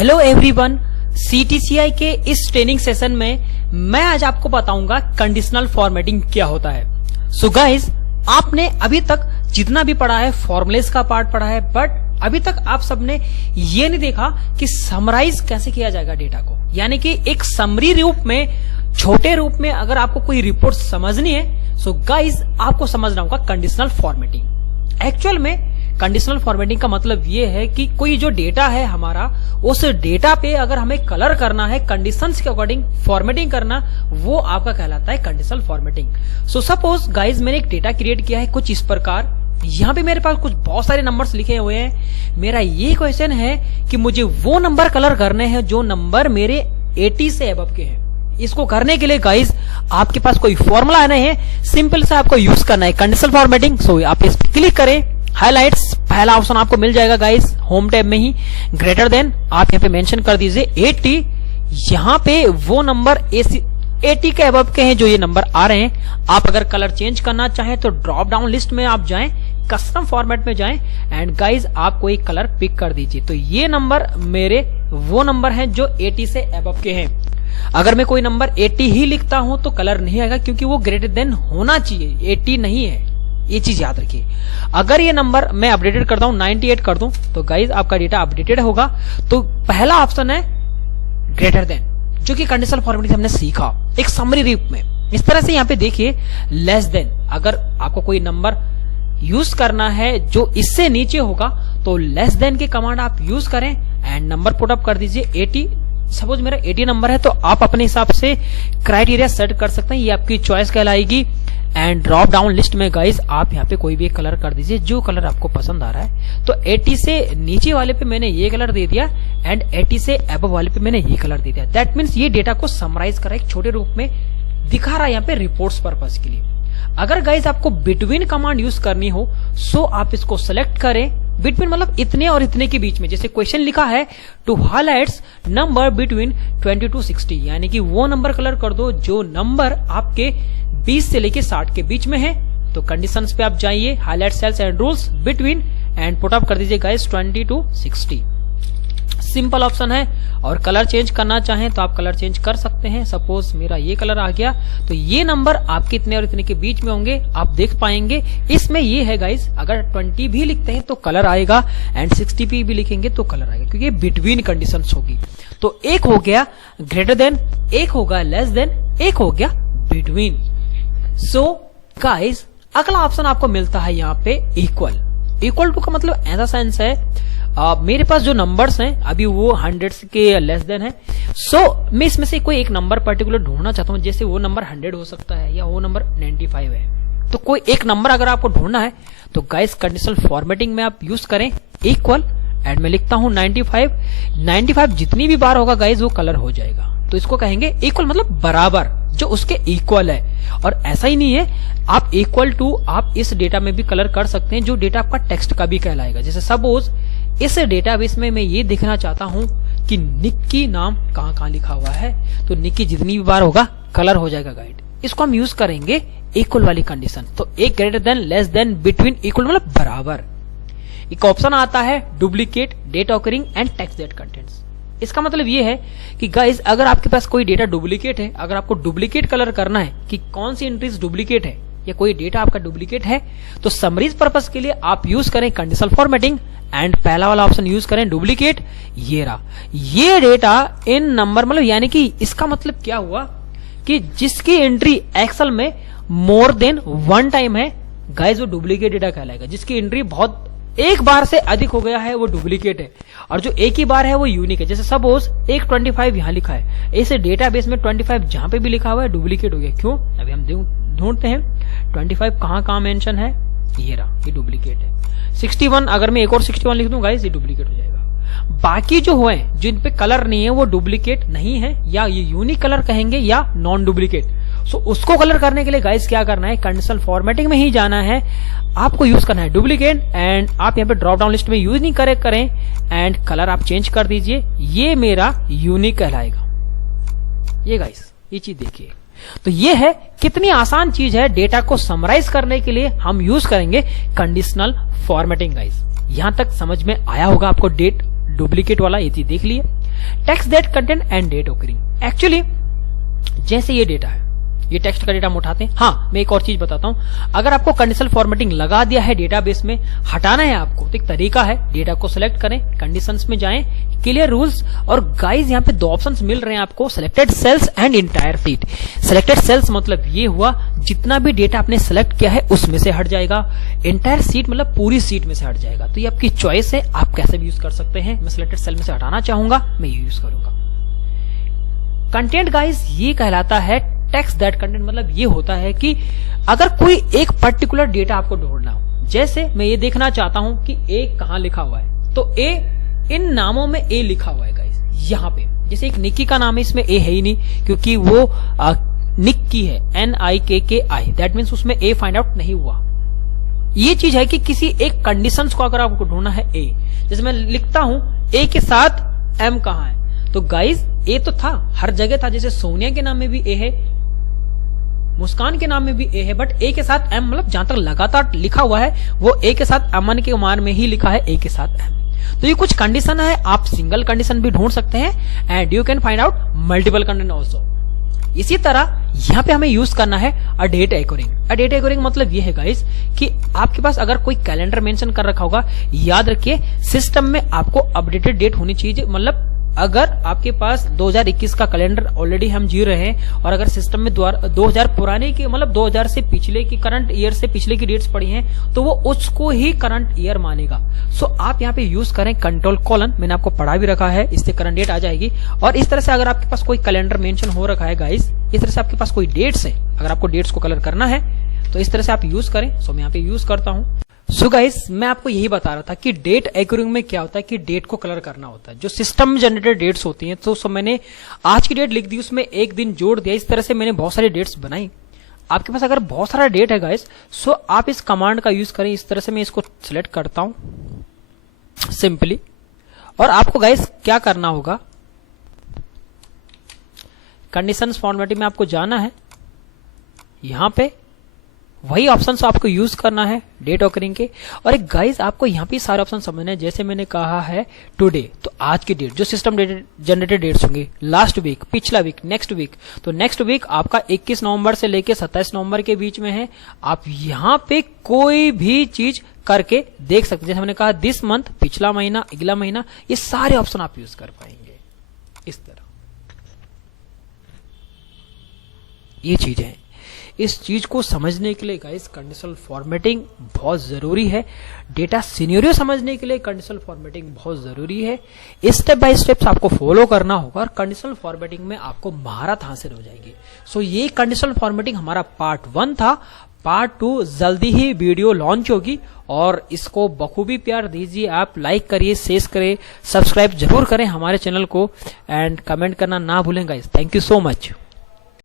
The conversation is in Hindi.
हेलो एवरीवन, सीटीसीआई के इस ट्रेनिंग सेशन में मैं आज आपको बताऊंगा कंडीशनल फॉर्मेटिंग क्या होता है। सो गाइज, आपने अभी तक जितना भी पढ़ा है फॉर्मुलेस का पार्ट पढ़ा है, बट अभी तक आप सबने ये नहीं देखा कि समराइज कैसे किया जाएगा डेटा को, यानी कि एक समरी रूप में, छोटे रूप में अगर आपको कोई रिपोर्ट समझनी है। सो गाइज, आपको समझना होगा कंडीशनल फॉर्मेटिंग। एक्चुअल में कंडीशनल फॉर्मेटिंग का मतलब ये है कि कोई जो डेटा है हमारा, उस डेटा पे अगर हमें कलर करना है, कंडीशंस के अकॉर्डिंग फॉर्मेटिंग करना, वो आपका कहलाता है conditional formatting. So suppose guys, मैंने एक डेटा क्रिएट किया है कुछ इस प्रकार। यहाँ पे मेरे पास कुछ बहुत सारे नंबर्स लिखे हुए हैं। मेरा ये क्वेश्चन है कि मुझे वो नंबर कलर करने हैं जो नंबर मेरे 80 से अबव के हैं। इसको करने के लिए गाइज आपके पास कोई फॉर्मूला नहीं है, सिंपल सा आपको यूज करना है कंडीशनल फॉर्मेटिंग। सो आप इस पर क्लिक करें, हाइलाइट्स पहला ऑप्शन आपको मिल जाएगा गाइस होम टैब में ही। ग्रेटर देन आप यहाँ पे मेंशन कर दीजिए 80। यहाँ पे वो नंबर 80 के अबव के हैं जो ये नंबर आ रहे हैं। आप अगर कलर चेंज करना चाहें तो ड्रॉप डाउन लिस्ट में आप जाएं, कस्टम फॉर्मेट में जाएं एंड गाइज आप कोई कलर पिक कर दीजिए। तो ये नंबर मेरे वो नंबर हैं जो 80 से अबव के हैं। अगर मैं कोई नंबर 80 ही लिखता हूं तो कलर नहीं आएगा, क्योंकि वो ग्रेटर देन होना चाहिए, 80 नहीं है। ये चीज याद रखिए। अगर ये नंबर मैं अपडेटेड करता हूं, 98 कर दूं, तो गाइज आपका डेटा अपडेटेड होगा। तो पहला ऑप्शन है ग्रेटर देन, जो कि कंडीशनल फॉर्मेटिंग हमने सीखा एक समरी रूप में। इस तरह से यहाँ पे देखिए लेस देन, अगर आपको कोई नंबर यूज करना है जो इससे नीचे होगा तो लेस देन के कमांड आप यूज करें एंड नंबर पुट अप कर दीजिए 80। सपोज मेरा 80 नंबर है तो आप अपने हिसाब से क्राइटेरिया सेट कर सकते हैं, ये आपकी चॉइस कहलाएगी। एंड ड्रॉप डाउन लिस्ट में गाइज आप यहाँ पे कोई भी एक कलर कर दीजिए जो कलर आपको पसंद आ रहा है। तो 80 से नीचे वाले पे मैंने ये कलर दे दिया एंड 80 से अबव वाले पे मैंने ये कलर दे दिया। दैट मीन्स ये डेटा को समराइज करा एक छोटे रूप में दिखा रहा है यहाँ पे रिपोर्ट्स पर्पज के लिए। अगर गाइज आपको बिटवीन कमांड यूज करनी हो सो आप इसको सेलेक्ट करें। बिटवीन मतलब इतने और इतने के बीच में, जैसे क्वेश्चन लिखा है to highlights number between 20 to 60, यानी कि वो नंबर कलर कर दो जो नंबर आपके 20 से लेके 60 के बीच में है। तो कंडीशंस पे आप जाइए, highlight cells and rules between and put up कर दीजिए गाइस 20 to 60। सिंपल ऑप्शन है। और कलर चेंज करना चाहें तो आप कलर चेंज कर सकते हैं। सपोज मेरा ये कलर आ गया तो ये नंबर आपके इतने और इतने के बीच में होंगे, आप देख पाएंगे। इसमें ये है गाइस, अगर 20 भी लिखते हैं तो कलर आएगा एंड 60 भी लिखेंगे तो कलर आएगा, क्योंकि बिटवीन कंडीशंस होगी। तो एक हो गया ग्रेटर देन, एक होगा लेस देन, एक हो गया बिटवीन। सो गाइस, अगला ऑप्शन आपको मिलता है यहाँ पे इक्वल। इक्वल टू का मतलब ऐसा सेंस है, मेरे पास जो नंबर्स हैं अभी वो 100 के लेस देन है। सो मैं इसमें से कोई एक नंबर पर्टिकुलर ढूंढना चाहता हूं, जैसे वो नंबर 100 हो सकता है या वो नंबर 95 है। तो कोई एक नंबर अगर आपको ढूंढना है तो गाइस कंडीशनल फॉर्मेटिंग में आप यूज करें इक्वल एंड मैं लिखता हूं 95। 95 जितनी भी बार होगा गाइस वो कलर हो जाएगा। तो इसको कहेंगे इक्वल, मतलब बराबर, जो उसके इक्वल है। और ऐसा ही नहीं है, आप इक्वल टू आप इस डेटा में भी कलर कर सकते हैं जो डेटा आपका टेक्स्ट का भी कहलाएगा। जैसे सपोज इस डेटाबेस में मैं ये देखना चाहता हूं कि निक्की नाम कहां कहां लिखा हुआ है, तो निक्की जितनी भी बार होगा कलर हो जाएगा गाइड। इसको हम यूज करेंगे इक्वल वाली कंडीशन। तो एक greater than, less than, between, equal मतलब बराबर। एक ऑप्शन आता है duplicate, date occurring and text that contents. इसका मतलब ये है कि गाइस अगर आपके पास कोई डेटा डुप्लीकेट है, अगर आपको डुप्लीकेट कलर करना है कि कौन सी एंट्रीज डुप्लीकेट है या कोई डेटा आपका डुप्लीकेट है, तो समरीज पर्पस के लिए आप यूज करें कंडीशनल फॉर्मेटिंग एंड पहला वाला ऑप्शन यूज करें डुप्लीकेट। ये रहा, ये डेटा इन नंबर, मतलब यानी कि इसका मतलब क्या हुआ कि जिसकी एंट्री एक्सेल में मोर देन 1 टाइम है गाइस वो डुप्लीकेट डेटा कहलाएगा। जिसकी एंट्री बहुत एक बार से अधिक हो गया है वो डुप्लीकेट है, और जो एक ही बार है वो यूनिक है। जैसे सपोज एक 25 यहाँ लिखा है, ऐसे डेटाबेस में 25 जहां पे भी लिखा हुआ है डुप्लीकेट हो गया। क्यों? अभी हम ढूंढते हैं 25 कहां मेंशन है। ये रहा, ये डुप्लीकेट है। 61 अगर मैं एक और 61 लिख दूं गाइस ये डुप्लीकेट हो जाएगा। बाकी जो हुए जिन पे कलर नहीं है वो डुप्लीकेट नहीं है, या ये यूनिक कलर कहेंगे या नॉन डुप्लीकेट। सो उसको कलर करने के लिए गाइस क्या करना है, कंडीशनल फॉर्मेटिंग में ही जाना है। आपको यूज करना है डुप्लीकेट एंड आप यहाँ पे ड्रॉप डाउन लिस्ट में यूज नहीं करें एंड कलर आप चेंज कर दीजिए। ये मेरा यूनिक कहलाएगा। ये गाइस ये चीज देखिए। तो ये है कितनी आसान चीज है, डेटा को समराइज करने के लिए हम यूज करेंगे कंडीशनल फॉर्मेटिंग गाइस। यहां तक समझ में आया होगा आपको, डेट डुप्लीकेट वाला ये चीज देख लिए। Text that content and date occurring. Actually जैसे ये डेटा है, ये टेक्स्ट का डेटा हम उठाते हैं। हाँ, मैं एक और चीज बताता हूं, अगर आपको कंडीशनल फॉर्मेटिंग लगा दिया है डेटाबेस में, हटाना है आपको तो एक तरीका है, डेटा को सिलेक्ट करें, कंडीशंस में जाएं, क्लियर रूल्स, और गाइस यहाँ पे दो ऑप्शंस मिल रहे हैं आपको, selected cells and entire sheet. Selected cells मतलब ये हुआ जितना भी डेटा आपने सिलेक्ट किया है उसमें से हट जाएगा, इंटायर शीट मतलब पूरी शीट में से हट जाएगा। तो ये आपकी चॉइस है, आप कैसे भी यूज कर सकते हैं। मैं सिलेक्टेड सेल में से हटाना चाहूंगा, मैं ये यूज करूंगा। कंटेंट गाइस ये कहलाता है टेक्स्ट दैट कंटेंट, मतलब ये होता है कि अगर कोई एक पर्टिकुलर डेटा आपको ढूंढना हो, जैसे मैं ये देखना चाहता हूं कि ए कहां लिखा हुआ है, तो ए इन नामों में ए लिखा हुआ है गाइस। यहां पे जैसे एक निक्की का नाम है, इसमें ए है ही नहीं क्योंकि वो निक्की है, NIKKI, दैट मीन्स उसमें ए फाइंड आउट नहीं हुआ। ये चीज है कि किसी एक कंडीशन को अगर आपको ढूंढना है ए, जैसे मैं लिखता हूं ए के साथ एम कहां है, तो गाइस ए तो था, हर जगह था, जैसे सोनिया के नाम में भी ए है, मुस्कान के नाम में भी ए है, बट ए के साथ एम, मतलब जहां तक लगातार लिखा हुआ है वो ए के साथ अमन के उमार में ही लिखा है, ए के साथ एम। तो ये कुछ कंडीशन है, आप सिंगल कंडीशन भी ढूंढ सकते हैं and you can find out multiple content also. इसी तरह यहाँ पे हमें यूज करना है अ डेट एकोरिंग। अ डेट एकोरिंग मतलब ये है गाइस कि आपके पास अगर कोई कैलेंडर मेंशन कर रखा होगा, याद रखिए सिस्टम में आपको अपडेटेड डेट होनी चाहिए। मतलब अगर आपके पास 2021 का कैलेंडर ऑलरेडी हम जी रहे हैं और अगर सिस्टम में 2000 पुराने की, मतलब 2000 से पिछले की, करंट ईयर से पिछले की डेट्स पड़ी हैं, तो वो उसको ही करंट ईयर मानेगा। सो आप यहाँ पे यूज करें कंट्रोल कॉलन, मैंने आपको पढ़ा भी रखा है, इससे करंट डेट आ जाएगी। और इस तरह से अगर आपके पास कोई कैलेंडर मेंशन हो रखा है गाइस, इस तरह से आपके पास कोई डेट्स है, अगर आपको डेट्स को कलर करना है तो इस तरह से आप यूज करें। सो मैं यहाँ पे यूज करता हूं। सो गाइस मैं आपको यही बता रहा था कि डेट एकोरिंग में क्या होता है कि डेट को कलर करना होता है। जो सिस्टम में जनरेटेड डेट्स होती हैं, तो मैंने आज की डेट लिख दी, उसमें एक दिन जोड़ दिया, इस तरह से मैंने बहुत सारी डेट्स बनाई। आपके पास अगर बहुत सारा डेट है गाइस, सो आप इस कमांड का यूज करें। इस तरह से मैं इसको सिलेक्ट करता हूं सिंपली, और आपको गाइस क्या करना होगा, कंडीशंस फॉर्मेटिंग में आपको जाना है, यहां पे वही ऑप्शन आपको यूज करना है डेट ऑकरिंग के। और एक गाइस आपको यहाँ पे सारे ऑप्शन समझने हैं, जैसे मैंने कहा है टुडे, तो आज की डेट, जो सिस्टम जनरेटेड डेट्स होंगे, लास्ट वीक, पिछला वीक, नेक्स्ट वीक, तो नेक्स्ट वीक आपका 21 नवंबर से लेके 27 नवंबर के बीच में है। आप यहाँ पे कोई भी चीज करके देख सकते हैं, जैसे हमने कहा दिस मंथ, पिछला महीना, अगला महीना, ये सारे ऑप्शन आप यूज कर पाएंगे इस तरह। ये चीज है, इस चीज को समझने के लिए गाइस कंडीशनल फॉर्मेटिंग बहुत जरूरी है। डेटा सिनेरियो समझने के लिए कंडीशनल फॉर्मेटिंग बहुत जरूरी है। स्टेप बाय स्टेप्स आपको फॉलो करना होगा और कंडीशनल फॉर्मेटिंग में आपको महारत हासिल हो जाएगी। सो ये कंडीशनल फॉर्मेटिंग हमारा पार्ट 1 था। पार्ट 2 जल्दी ही वीडियो लॉन्च होगी और इसको बखूबी प्यार दीजिए। आप लाइक करिए, शेयर करें, सब्सक्राइब जरूर करें हमारे चैनल को एंड कमेंट करना ना भूलें guys. Thank you so much.